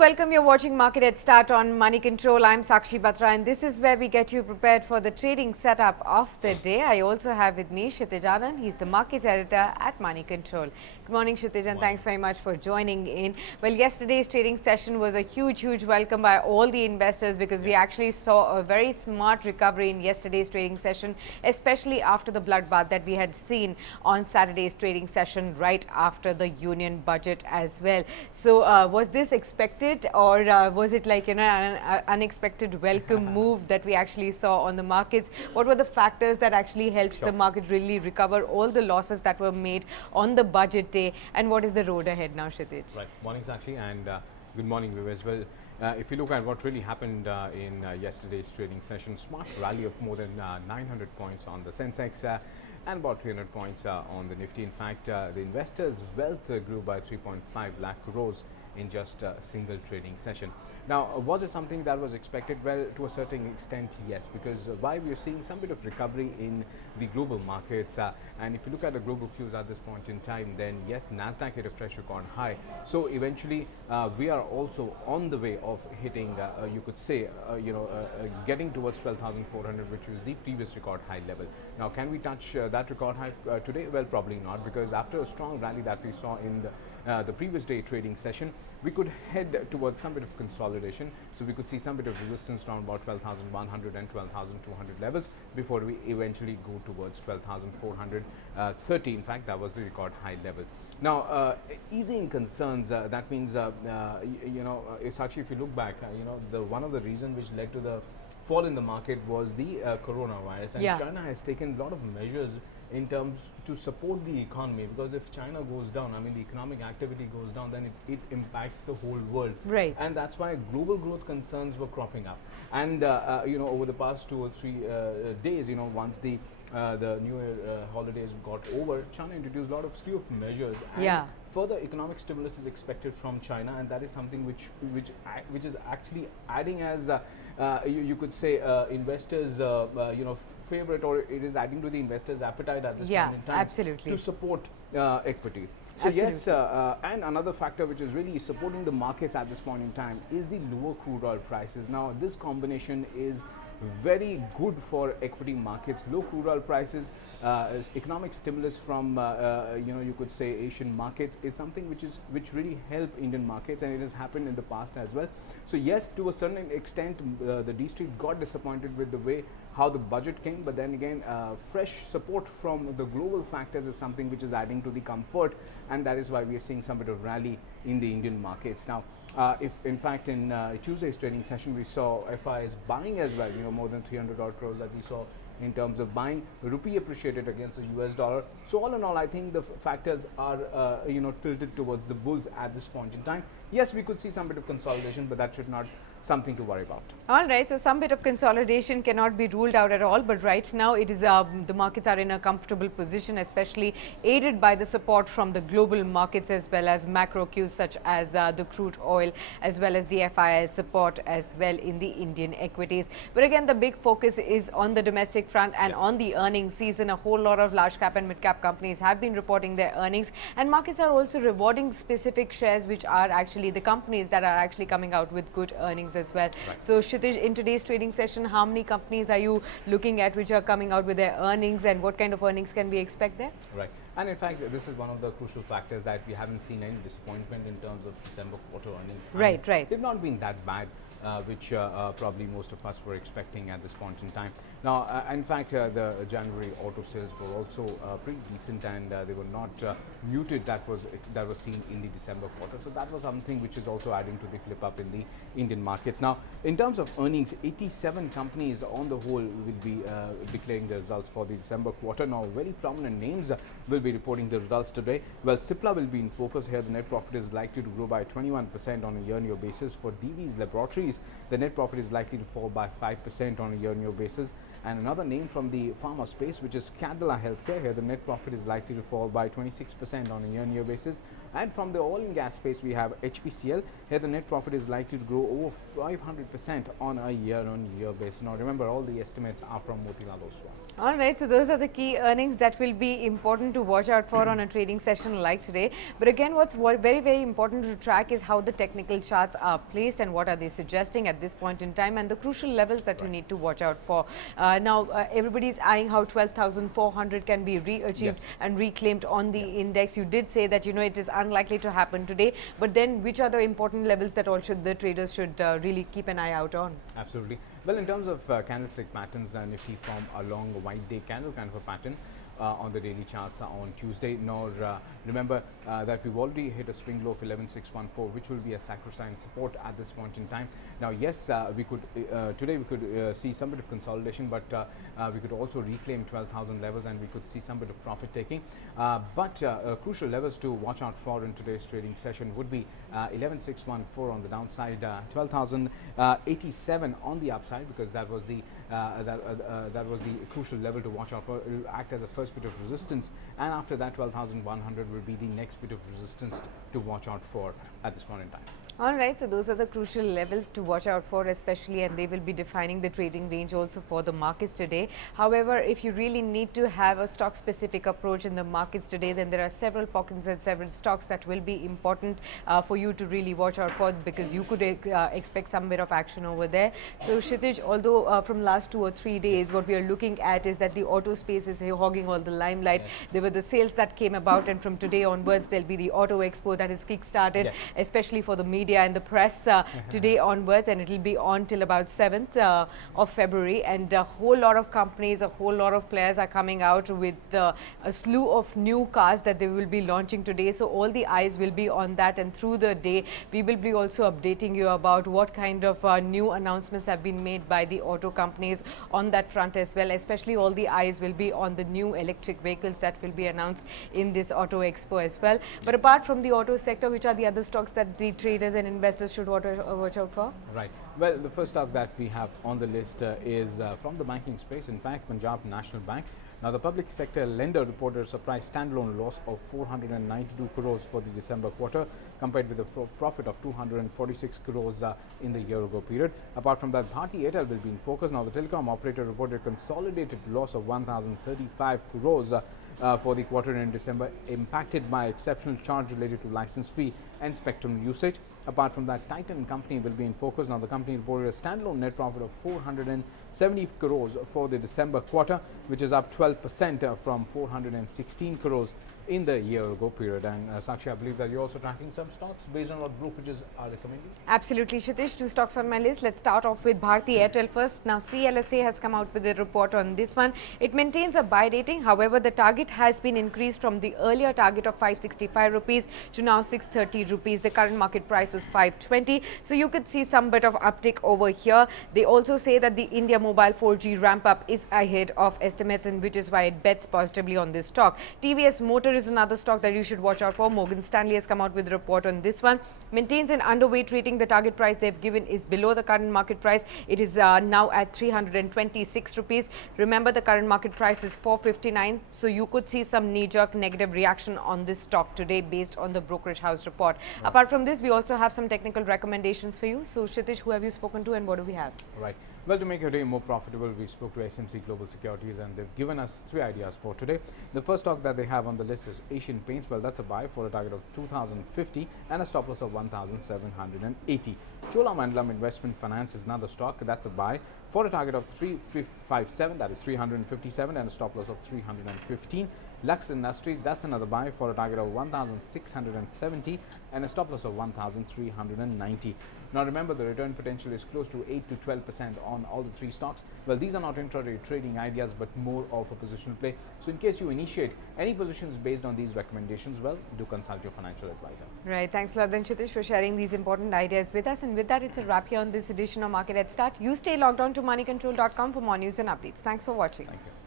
welcome. You're watching Market Headstart on Moneycontrol. I'm Sakshi Batra, and this is where we get you prepared for the trading setup of the day. I also have with me Kshitij Anand. He's the markets editor at Moneycontrol. Good morning, Kshitij, and thanks very much for joining in. Well, yesterday's trading session was a huge welcome by all the investors because we actually saw a very smart recovery in yesterday's trading session, especially after the bloodbath that we had seen on Saturday's trading session right after the union budget as well. So, was this expected, or was it like an unexpected welcome move that we actually saw on the markets? What were the factors that actually helped the market really recover all the losses that were made on the budget day, and what is the road ahead now, Kshitij? Right, morning Sakshi, and good morning viewers. Well, if you look at what really happened in yesterday's trading session, smart rally of more than 900 points on the Sensex and about 300 points on the Nifty. In fact, the investors' wealth grew by 3.5 lakh crores in just a single trading session. Now, was it something that was expected? Well, to a certain extent, yes, because why we are seeing some bit of recovery in the global markets, and if you look at the global cues at this point in time, then yes, Nasdaq hit a fresh record high. So eventually, we are also on the way of hitting, you could say, getting towards 12,400, which was the previous record high level. Now, can we touch that record high today? Well, probably not, because after a strong rally that we saw in the previous day trading session, we could head towards some bit of consolidation. So we could see some bit of resistance around about 12,100 and 12,200 levels before we eventually go towards 12,430. In fact, that was the record high level. Now, easing concerns, that means, it's actually, if you look back, one of the reasons which led to the fall in the market was the coronavirus, and China has taken a lot of measures in terms to support the economy, because if China goes down, I mean the economic activity goes down, then it impacts the whole world. Right. And that's why global growth concerns were cropping up. And over the past 2 or 3 days, once the New Year holidays got over, China introduced a lot of slew of measures. And further economic stimulus is expected from China, and that is something which is actually adding as you could say investors favorite, or it is adding to the investors' appetite at this point in time absolutely, to support equity. So yes, and another factor which is really supporting the markets at this point in time is the lower crude oil prices. Now, this combination is very good for equity markets. Low crude oil prices, economic stimulus from you could say Asian markets is something which really help Indian markets, and it has happened in the past as well. So yes, to a certain extent, the D Street got disappointed with the way how the budget came, but then again, fresh support from the global factors is something which is adding to the comfort, and that is why we are seeing some bit of rally in the Indian markets. Now, if in fact in Tuesday's trading session we saw FIs buying as well, more than 300 odd crores that we saw in terms of buying. Rupee appreciated against the US dollar. So all in all, I think the factors are tilted towards the bulls at this point in time. Yes, we could see some bit of consolidation, but that should not something to worry about. All right, so some bit of consolidation cannot be ruled out at all, but right now it is the markets are in a comfortable position, especially aided by the support from the global markets as well as macro cues such as the crude oil as well as the FIS support as well in the Indian equities. But again, the big focus is on the domestic front and on the earnings season. A whole lot of large cap and mid cap companies have been reporting their earnings, and markets are also rewarding specific shares which are actually the companies that are actually coming out with good earnings as well. Right. So Kshitij, in today's trading session, how many companies are you looking at which are coming out with their earnings, and what kind of earnings can we expect there? Right. And in fact, this is one of the crucial factors that we haven't seen any disappointment in terms of December quarter earnings. Right, right. They've not been that bad, which probably most of us were expecting at this point in time. Now, in fact, the January auto sales were also pretty decent, and they were not muted that was seen in the December quarter. So that was something which is also adding to the flip up in the Indian markets. Now, in terms of earnings, 87 companies on the whole will be declaring the results for the December quarter. Now, very prominent names will be reporting the results today. Well, Cipla will be in focus here. The net profit is likely to grow by 21% on a year-on-year basis for Divi's Laboratories. Industries, the net profit is likely to fall by 5% on a year-on-year basis. And another name from the pharma space, which is Cadila Healthcare, here the net profit is likely to fall by 26% on a year-on-year basis. And from the oil and gas space, we have HPCL. Here the net profit is likely to grow over 500% on a year-on-year basis. Now remember, all the estimates are from Motilal Oswal. All right, so those are the key earnings that will be important to watch out for on a trading session like today. But again, what's very, very important to track is how the technical charts are placed and what are they suggesting at this point in time, and the crucial levels that you need to watch out for. Now, everybody's eyeing how 12,400 can be re-achieved and reclaimed on the index. You did say that, it is unlikely to happen today, but then which are the important levels that the traders should really keep an eye out on? Absolutely. Well, in terms of candlestick patterns, Nifty form a long white day candle kind of a pattern on the daily charts on Tuesday. Nor remember that we've already hit a swing low of 11,614, which will be a sacrosanct support at this point in time. Now, yes, we could today we could see some bit of consolidation, but we could also reclaim 12,000 levels, and we could see some bit of profit taking. But crucial levels to watch out for in today's trading session would be 11,614 on the downside, 12,087 on the upside, because that was the crucial level to watch out for. It will act as a first bit of resistance, and after that 12,100 will be the next bit of resistance to watch out for at this point in time. All right, so those are the crucial levels to watch out for, especially, and they will be defining the trading range also for the markets today. However, if you really need to have a stock specific approach in the markets today, then there are several pockets and several stocks that will be important for you to really watch out for, because you could expect some bit of action over there. So Kshitij, although from last 2 or 3 days, what we are looking at is that the auto space is hogging all the limelight. There were the sales that came about, and from today onwards, there'll be the auto expo that is kick-started, especially for the media and the press today onwards, and it will be on till about 7th of February, and a whole lot of companies, a whole lot of players are coming out with a slew of new cars that they will be launching today. So all the eyes will be on that, and through the day we will be also updating you about what kind of new announcements have been made by the auto companies on that front as well. Especially all the eyes will be on the new electric vehicles that will be announced in this auto expo as well. But apart from the auto sector, which are the other stocks that the traders and investors should watch out for? Right. Well, the first stock that we have on the list is from the banking space. In fact, Punjab National Bank. Now, the public sector lender reported a surprise standalone loss of 492 crores for the December quarter, compared with a profit of 246 crores in the year-ago period. Apart from that, Bharti Airtel will be in focus. Now, the telecom operator reported consolidated loss of 1,035 crores for the quarter in December, impacted by exceptional charge related to license fee and spectrum usage. Apart from that, Titan Company will be in focus. Now, the company reported a standalone net profit of 470 crores for the December quarter, which is up 12% from 416 crores in the year-ago period. And Sakshi, I believe that you're also tracking some stocks based on what brokerages are recommending. Absolutely, Kshitij. 2 stocks on my list. Let's start off with Bharti Airtel first. Now, CLSA has come out with a report on this one. It maintains a buy rating. However, the target has been increased from the earlier target of 565 rupees to now 630 rupees. The current market price was 520. So you could see some bit of uptick over here. They also say that the India mobile 4G ramp up is ahead of estimates, and which is why it bets positively on this stock. TVS Motor is another stock that you should watch out for. Morgan Stanley has come out with a report on this one. Maintains an underweight rating. The target price they've given is below the current market price. It is now at 326 rupees. Remember, the current market price is 459. So you could see some knee-jerk negative reaction on this stock today based on the brokerage house report. Apart from this, we also have some technical recommendations for you. So Kshitij, who have you spoken to and what do we have? Right. Well, to make your day more profitable, we spoke to SMC Global Securities, and they've given us 3 ideas for today. The first stock that they have on the list is Asian Paints. Well, that's a buy for a target of 2,050 and a stop loss of 1,780. Cholamandalam Investment Finance is another stock. That's a buy for a target of 357, that is 357, and a stop loss of 315. Lux Industries, that's another buy for a target of 1,670 and a stop loss of 1,390. Now remember, the return potential is close to 8 to 12% on all the 3 stocks. Well, these are not intraday trading ideas, but more of a positional play. So in case you initiate any positions based on these recommendations, well, do consult your financial advisor. Right. Thanks a lot then, Kshitij, for sharing these important ideas with us. And with that, it's a wrap here on this edition of Market Headstart. You stay logged on to moneycontrol.com for more news and updates. Thanks for watching. Thank you.